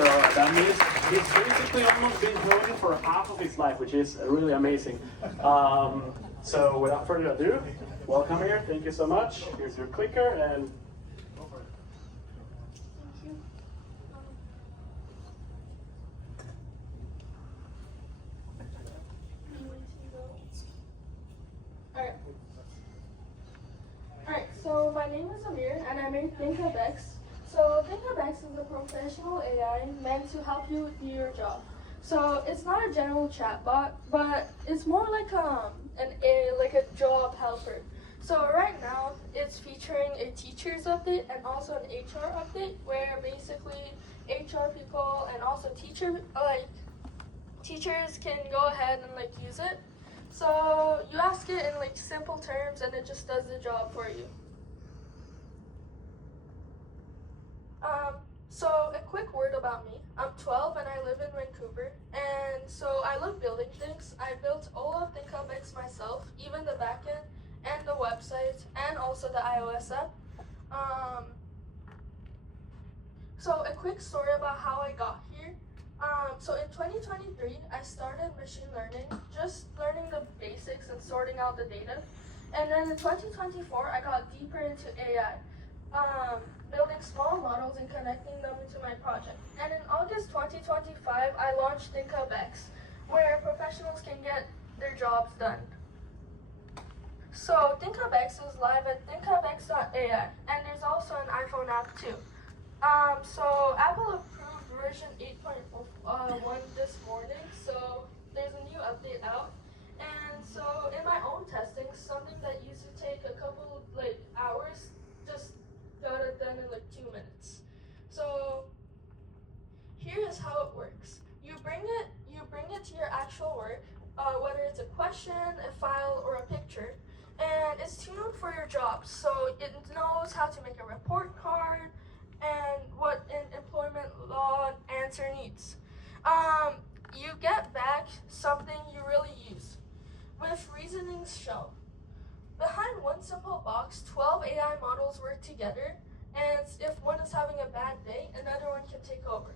So that means he's basically almost been coding for half of his life, which is really amazing. So without further ado, welcome here. Thank you so much. Here's your clicker and go for it. Thank you. Alright, so my name is Amir and I made ThinkUpX. So ThinkUpX is a professional AI meant to help you do your job. So it's not a general chatbot, but it's more like a job helper. So right now it's featuring a teachers update and also an HR update, where basically HR people and also teachers can go ahead and use it. So you ask it in simple terms and it just does the job for you. So a quick word about me. I'm 12 and I live in Vancouver, and so I love building things. I built all of ThinkUpX myself, even the backend and the website and also the iOS app. So a quick story about how I got here. So in 2023, I started machine learning, just learning the basics and sorting out the data. And then in 2024, I got deeper into AI, building small models and connecting them into my project. And in August 2025, I launched ThinkUpX, where professionals can get their jobs done. So ThinkUpX is live at thinkupx.ai, and there's also an iPhone app too. So Apple approved version 8.1 this morning, so there's a new update out. And so in my own testing, something that used to take a couple hours, just got it done in 2 minutes. So here is how it works. You bring it to your actual work, whether it's a question, a file, or a picture, and it's tuned for your job. So it knows how to make a report card and what an employment law answer needs. You get back something you really use, with reasonings shown. Behind one simple box, 12 AI models work together, and if one is having a bad day, another one can take over.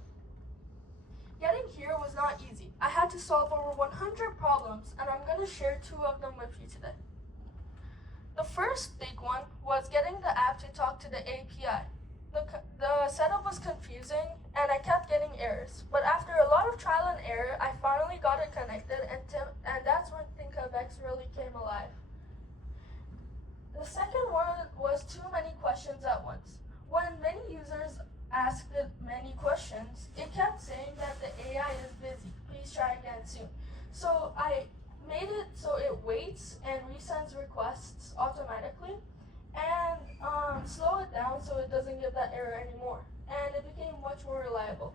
Getting here was not easy. I had to solve over 100 problems, and I'm going to share 2 of them with you today. The first big one was getting the app to talk to the API. The setup was confusing, and I kept getting errors. But after a lot of trial and error, I finally got it connected, and that's when ThinkUpX really came alive. The second one was too many questions at once. When many users asked it many questions, it kept saying that the AI is busy. Please try again soon. So I made it so it waits and resends requests automatically, and slow it down so it doesn't give that error anymore. And it became much more reliable.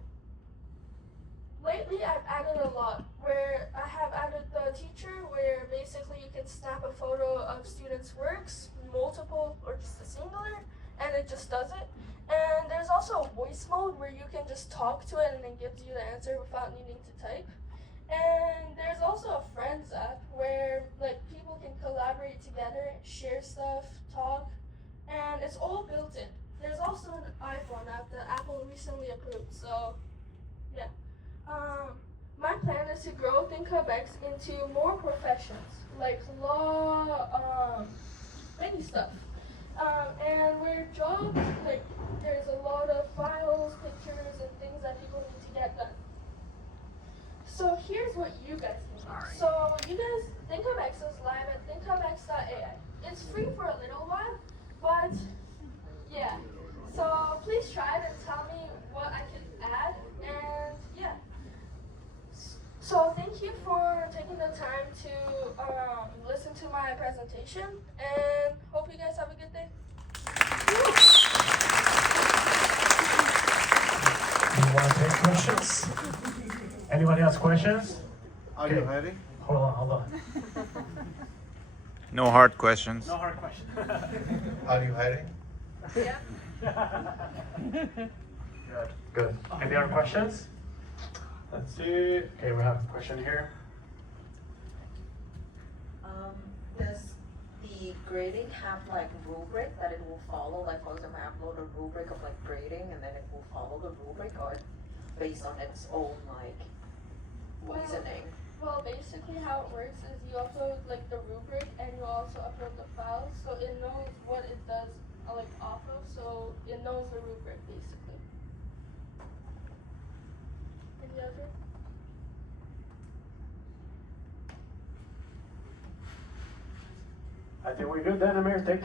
Lately, I've added a lot, where I have added the teacher, where basically you can snap a photo of students' works, multiple or just a singular, and it just does it. And there's also a voice mode where you can just talk to it and it gives you the answer without needing to type. And there's also a friends app where people can collaborate together, share stuff, talk, and it's all built in. There's also an iPhone app that Apple recently approved, so yeah. My plan is to grow ThinkUpX into more professions, like law, many stuff. And where jobs, there's a lot of files, pictures, and things that people need to get done. So here's what you guys can do. So you guys, ThinkUpX is live at thinkupx.ai. It's free for a little while, but yeah. So please try it and tell me what I can add, and yeah. So thank you for taking the time to listen to my presentation, and hope you guys have a good day. You want to take questions? Anybody has questions? Are you ready? Hold on. No hard questions. No hard question. Are you ready? Yeah. Good. Any other questions? Let's see. Okay, we have a question here. Does the grading have rubric that it will follow? For example, I upload a rubric of grading and then it will follow the rubric, or based on its own like reasoning? Well, basically how it works is you upload like the rubric and you also upload the files, so it knows what it does like off of, so it knows the rubric basically. Any other? I think we're good then, Amir. Thank you.